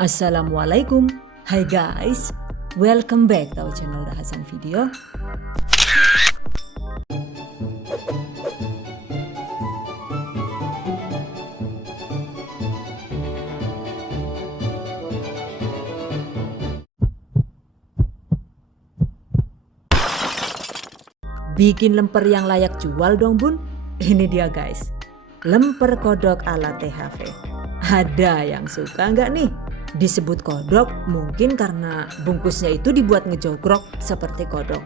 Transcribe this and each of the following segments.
Assalamualaikum. Hai guys, welcome back to our channel Hasan Video. Bikin lemper yang layak jual dong bun. Ini dia guys, lemper kodok ala THV. Ada yang suka nggak nih? Disebut kodok mungkin karena bungkusnya itu dibuat ngejogrok seperti kodok.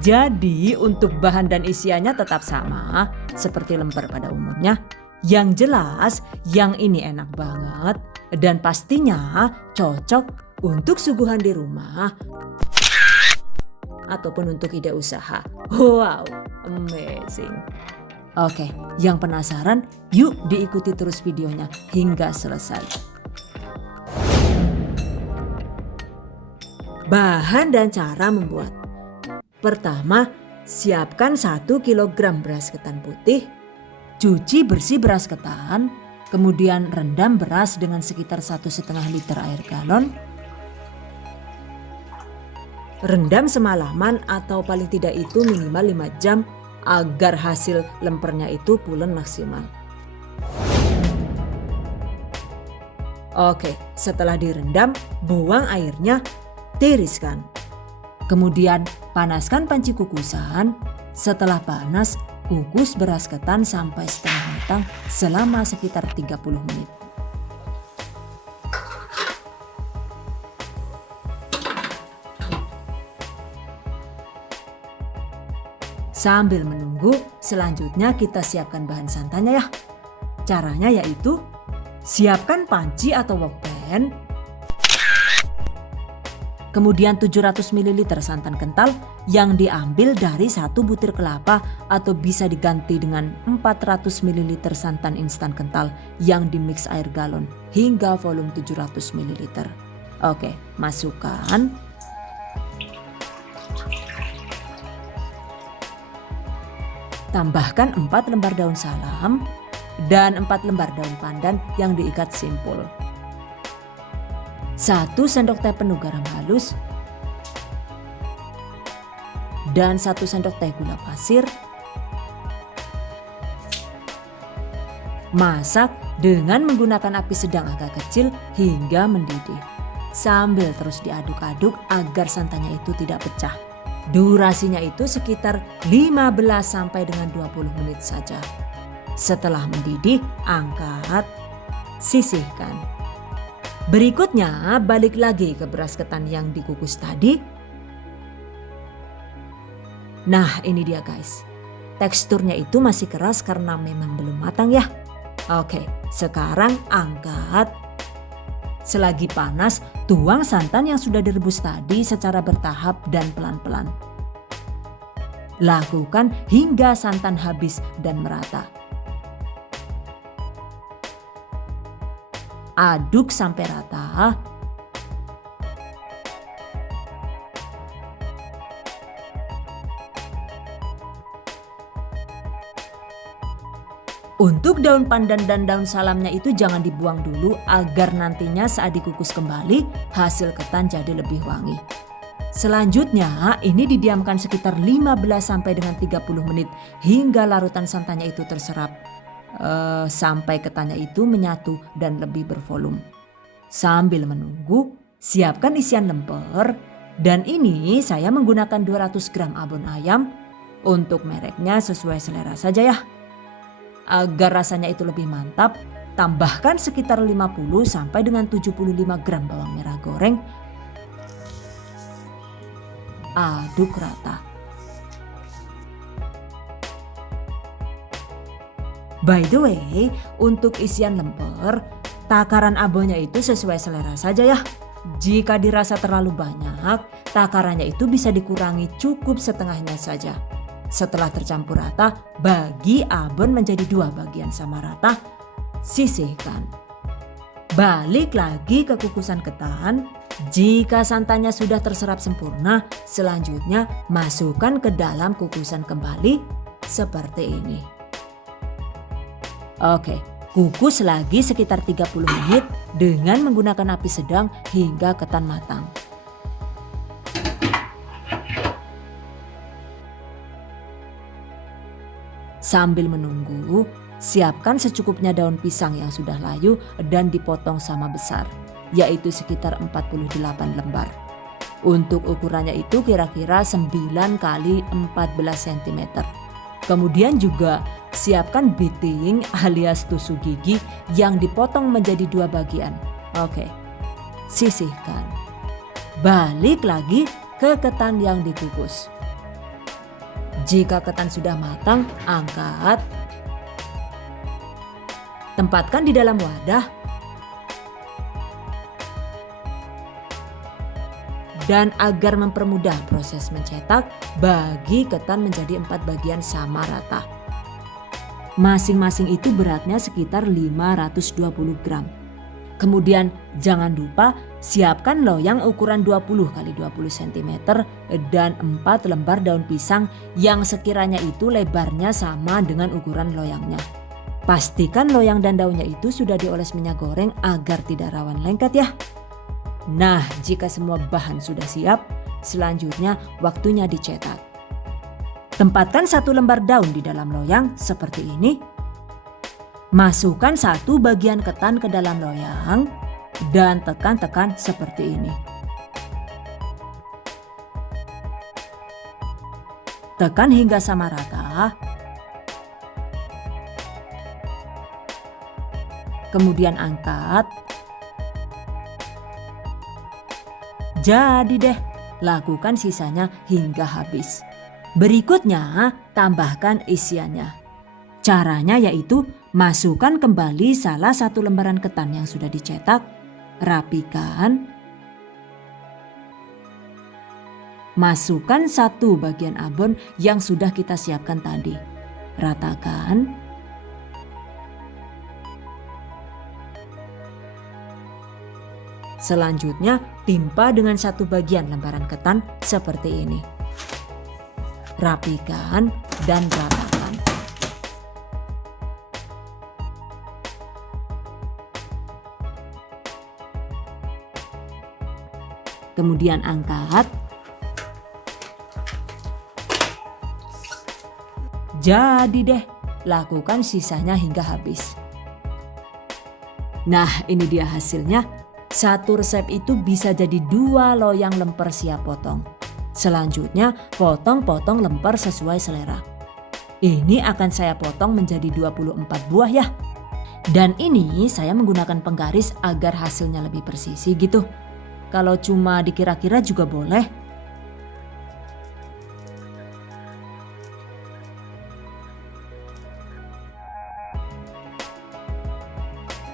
Jadi untuk bahan dan isiannya tetap sama seperti lemper pada umumnya. Yang jelas yang ini enak banget dan pastinya cocok untuk suguhan di rumah ataupun untuk ide usaha. Wow, amazing. Oke, yang penasaran yuk diikuti terus videonya hingga selesai. Bahan dan cara membuat. Pertama, siapkan 1 kg beras ketan putih. Cuci bersih beras ketan, kemudian rendam beras dengan sekitar 1,5 liter air galon. Rendam semalaman atau paling tidak itu minimal 5 jam agar hasil lempernya itu pulen maksimal. Oke, setelah direndam, buang airnya, tiriskan. Kemudian panaskan panci kukusan. Setelah panas, kukus beras ketan sampai setengah matang selama sekitar 30 menit. Sambil menunggu, selanjutnya kita siapkan bahan santannya ya. Caranya yaitu siapkan panci atau wok pan. Kemudian 700 ml santan kental yang diambil dari 1 butir kelapa atau bisa diganti dengan 400 ml santan instan kental yang dimix air galon hingga volume 700 ml. Oke, masukkan. Tambahkan 4 lembar daun salam dan 4 lembar daun pandan yang diikat simpul. 1 sendok teh penuh garam halus dan 1 sendok teh gula pasir. Masak dengan menggunakan api sedang agak kecil hingga mendidih. Sambil terus diaduk-aduk agar santannya itu tidak pecah. Durasinya itu sekitar 15 sampai dengan 20 menit saja. Setelah mendidih, angkat, sisihkan. Berikutnya balik lagi ke beras ketan yang dikukus tadi. Nah ini dia guys, teksturnya itu masih keras karena memang belum matang ya. Oke, sekarang angkat. Selagi panas, tuang santan yang sudah direbus tadi secara bertahap dan pelan-pelan. Lakukan hingga santan habis dan merata. Aduk sampai rata. Untuk daun pandan dan daun salamnya itu jangan dibuang dulu agar nantinya saat dikukus kembali hasil ketan jadi lebih wangi. Selanjutnya ini didiamkan sekitar 15 sampai dengan 30 menit hingga larutan santannya itu terserap sampai ketannya itu menyatu dan lebih bervolume. Sambil menunggu, siapkan isian lemper dan ini saya menggunakan 200 gram abon ayam. Untuk mereknya sesuai selera saja ya. Agar rasanya itu lebih mantap, tambahkan sekitar 50 sampai dengan 75 gram bawang merah goreng. Aduk rata. By the way, untuk isian lemper, takaran abonnya itu sesuai selera saja ya. Jika dirasa terlalu banyak, takarannya itu bisa dikurangi cukup setengahnya saja. Setelah tercampur rata, bagi abon menjadi 2 bagian sama rata, sisihkan. Balik lagi ke kukusan ketan. Jika santannya sudah terserap sempurna, selanjutnya masukkan ke dalam kukusan kembali seperti ini. Oke, Kukus lagi sekitar 30 menit dengan menggunakan api sedang hingga ketan matang. Sambil menunggu, siapkan secukupnya daun pisang yang sudah layu dan dipotong sama besar, yaitu sekitar 48 lembar. Untuk ukurannya itu kira-kira 9 kali 14 cm. Kemudian juga siapkan biting alias tusuk gigi yang dipotong menjadi 2 bagian. Oke, sisihkan. Balik lagi ke ketan yang dikukus. Jika ketan sudah matang, angkat. Tempatkan di dalam wadah. Dan agar mempermudah proses mencetak, bagi ketan menjadi 4 bagian sama rata. Masing-masing itu beratnya sekitar 520 gram. Kemudian jangan lupa siapkan loyang ukuran 20 x 20 cm dan 4 lembar daun pisang yang sekiranya itu lebarnya sama dengan ukuran loyangnya. Pastikan loyang dan daunnya itu sudah dioles minyak goreng agar tidak rawan lengket ya. Nah, jika semua bahan sudah siap, selanjutnya waktunya dicetak. Tempatkan 1 lembar daun di dalam loyang seperti ini. Masukkan 1 bagian ketan ke dalam loyang dan tekan-tekan seperti ini. Tekan hingga sama rata. Kemudian angkat. Jadi deh, lakukan sisanya hingga habis. Berikutnya, tambahkan isiannya. Caranya yaitu masukkan kembali salah 1 lembaran ketan yang sudah dicetak, rapikan. Masukkan 1 bagian abon yang sudah kita siapkan tadi. Ratakan. Selanjutnya, timpa dengan 1 bagian lembaran ketan seperti ini. Rapikan dan ratakan. Kemudian angkat. Jadi deh, lakukan sisanya hingga habis. Nah, ini dia hasilnya. 1 resep itu bisa jadi 2 loyang lemper siap potong. Selanjutnya, potong-potong lemper sesuai selera. Ini akan saya potong menjadi 24 buah ya. Dan ini saya menggunakan penggaris agar hasilnya lebih presisi gitu. Kalau cuma dikira-kira juga boleh.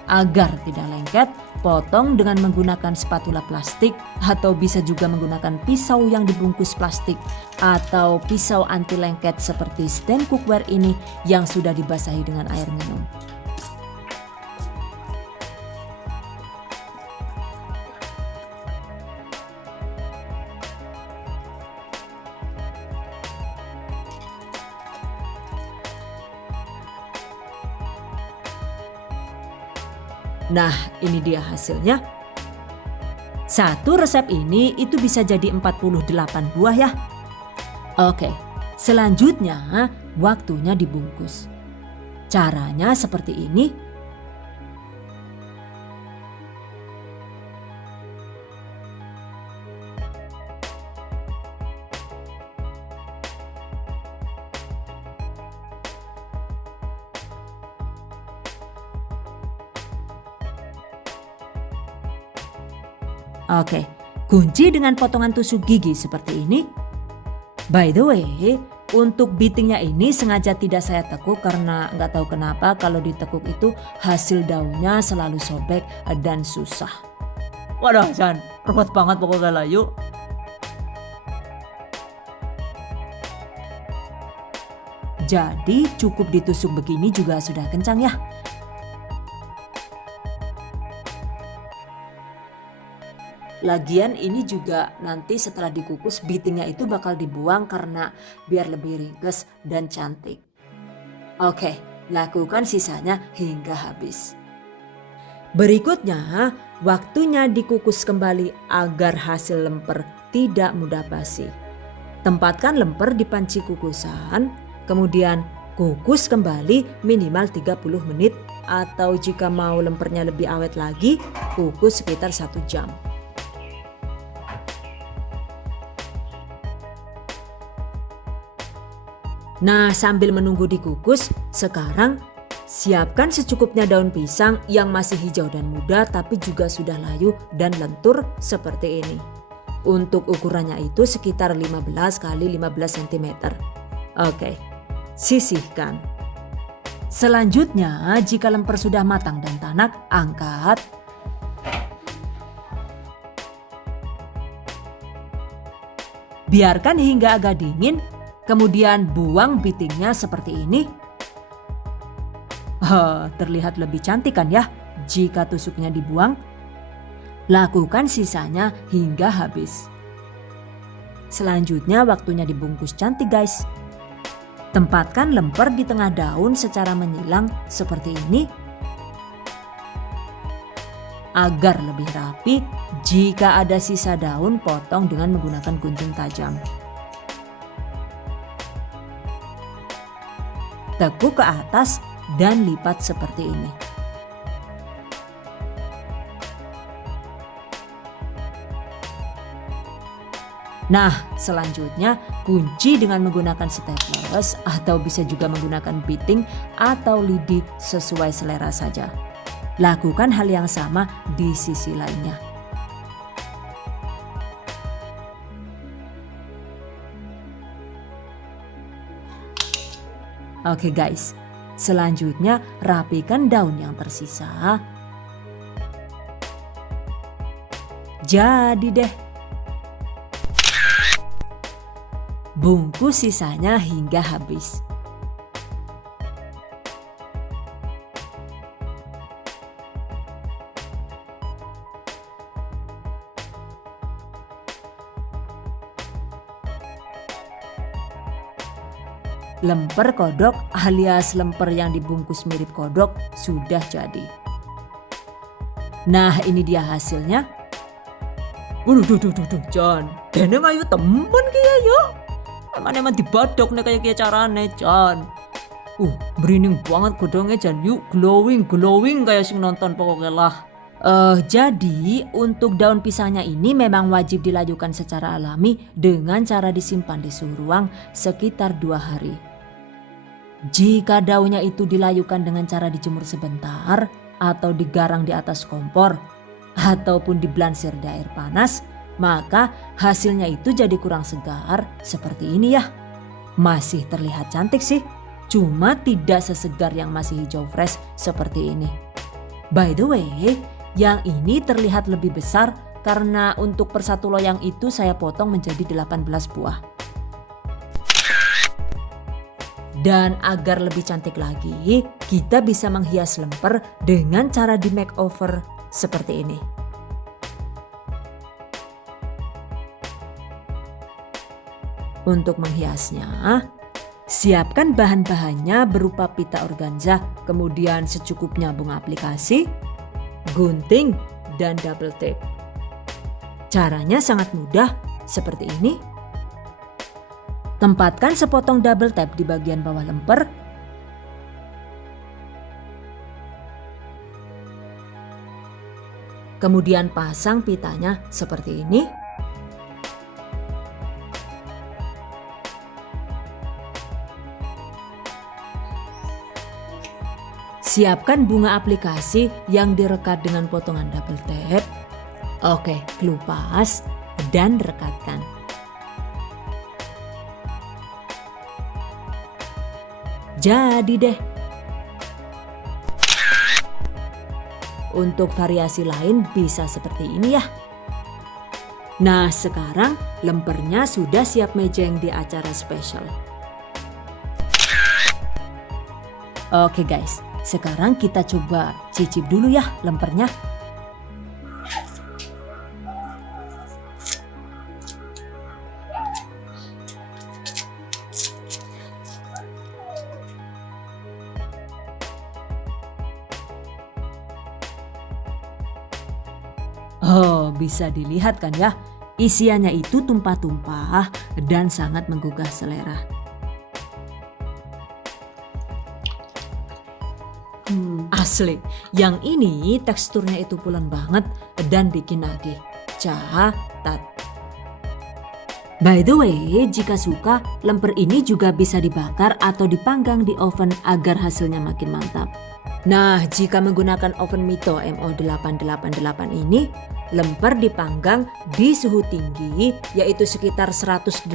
Agar tidak lengket, potong dengan menggunakan spatula plastik atau bisa juga menggunakan pisau yang dibungkus plastik atau pisau anti lengket seperti stand cookware ini yang sudah dibasahi dengan air minum. Nah, ini dia hasilnya. 1 resep ini itu bisa jadi 48 buah ya. Oke, selanjutnya waktunya dibungkus. Caranya seperti ini. Oke, kunci dengan potongan tusuk gigi seperti ini. By the way, untuk bitingnya ini sengaja tidak saya tekuk karena nggak tahu kenapa kalau ditekuk itu hasil daunnya selalu sobek dan susah. Waduh, Jan, ruwet banget pokoknya lah yuk. Jadi cukup ditusuk begini juga sudah kencang ya. Lagian ini juga nanti setelah dikukus bitingnya itu bakal dibuang karena biar lebih ringkes dan cantik. Oke, Lakukan sisanya hingga habis. Berikutnya, waktunya dikukus kembali agar hasil lemper tidak mudah basi. Tempatkan lemper di panci kukusan, kemudian kukus kembali minimal 30 menit atau jika mau lempernya lebih awet lagi, kukus sekitar 1 jam. Nah, sambil menunggu dikukus, sekarang siapkan secukupnya daun pisang yang masih hijau dan muda tapi juga sudah layu dan lentur seperti ini. Untuk ukurannya itu sekitar 15 kali 15 cm. Oke, sisihkan. Selanjutnya, jika lemper sudah matang dan tanak, angkat. Biarkan hingga agak dingin, kemudian buang pitingnya seperti ini. Terlihat lebih cantik kan ya jika tusuknya dibuang? Lakukan sisanya hingga habis. Selanjutnya waktunya dibungkus cantik guys. Tempatkan lemper di tengah daun secara menyilang seperti ini. Agar lebih rapi, jika ada sisa daun potong dengan menggunakan gunting tajam. Tekuk ke atas dan lipat seperti ini. Nah, selanjutnya kunci dengan menggunakan staples atau bisa juga menggunakan biting atau lidi sesuai selera saja. Lakukan hal yang sama di sisi lainnya. Oke guys, selanjutnya rapikan daun yang tersisa. Jadi deh. Bungkus sisanya hingga habis. Lemper kodok alias lemper yang dibungkus mirip kodok sudah jadi. Nah, ini dia hasilnya. Waduh, Jan. Dene ayu temen kia yo. Emang dibadok nih kayak carane, Jan. Merinding banget godongnya Jan. Yuk glowing kayak sing nonton pokoknya lah. Jadi untuk daun pisangnya ini memang wajib dilayukan secara alami dengan cara disimpan di suhu ruang sekitar 2 hari. Jika daunnya itu dilayukan dengan cara dijemur sebentar atau digarang di atas kompor ataupun diblansir di air panas, maka hasilnya itu jadi kurang segar seperti ini ya. Masih terlihat cantik sih, cuma tidak sesegar yang masih hijau fresh seperti ini. By the way, yang ini terlihat lebih besar karena untuk per 1 loyang itu saya potong menjadi 18 buah. Dan agar lebih cantik lagi, kita bisa menghias lemper dengan cara di makeover seperti ini. Untuk menghiasnya, siapkan bahan-bahannya berupa pita organza, kemudian secukupnya bunga aplikasi, gunting, dan double tape. Caranya sangat mudah seperti ini. Tempatkan sepotong double tape di bagian bawah lemper. Kemudian pasang pitanya seperti ini. Siapkan bunga aplikasi yang direkat dengan potongan double tape. Oke, kelupas dan rekatkan. Jadi deh. Untuk variasi lain bisa seperti ini ya. Nah, sekarang lempernya sudah siap mejeng di acara spesial. Oke guys, sekarang kita coba cicip dulu ya lempernya. Oh, bisa dilihat kan ya, isiannya itu tumpah-tumpah dan sangat menggugah selera. Asli, yang ini teksturnya itu pulen banget dan bikin nagih. Catat. By the way, jika suka, lemper ini juga bisa dibakar atau dipanggang di oven agar hasilnya makin mantap. Nah, jika menggunakan oven Mito MO888 ini, lemper dipanggang di suhu tinggi yaitu sekitar 180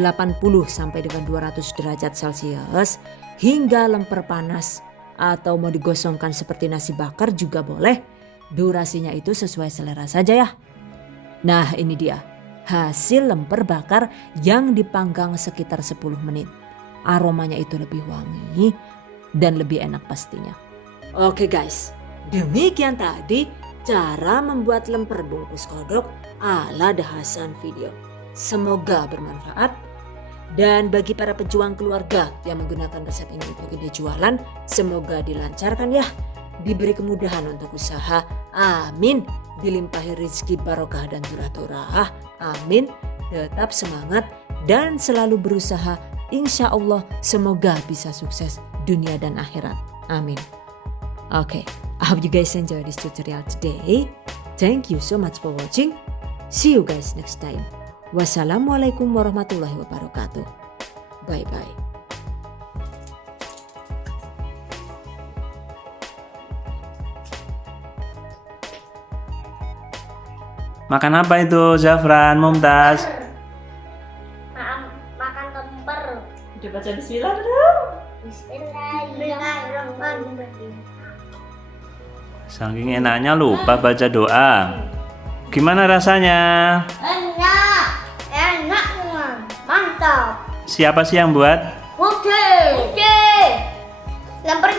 sampai dengan 200 derajat Celcius hingga lemper panas, atau mau digosongkan seperti nasi bakar juga boleh. Durasinya itu sesuai selera saja ya. Nah, ini dia hasil lemper bakar yang dipanggang sekitar 10 menit. Aromanya itu lebih wangi dan lebih enak pastinya. Oke guys, demikian tadi cara membuat lemper bungkus kodok ala The Hasan video. Semoga bermanfaat. Dan bagi para pejuang keluarga yang menggunakan resep ini untuk ide jualan, semoga dilancarkan ya. Diberi kemudahan untuk usaha, amin. Dilimpahi rezeki barokah dan turah-turah, amin. Tetap semangat dan selalu berusaha, insya Allah semoga bisa sukses dunia dan akhirat, amin. Okay, I hope you guys enjoy this tutorial today. Thank you so much for watching. See you guys next time. Wassalamualaikum warahmatullahi wabarakatuh. Bye-bye. Makan apa itu, Zafran, Mumtaz? Makan lemper. Udah baca bismillah dong. Bismillahirrahmanirrahim. Saking enaknya lupa baca doa. Gimana rasanya? Enak, mantap. Siapa sih yang buat? Oke. Lemper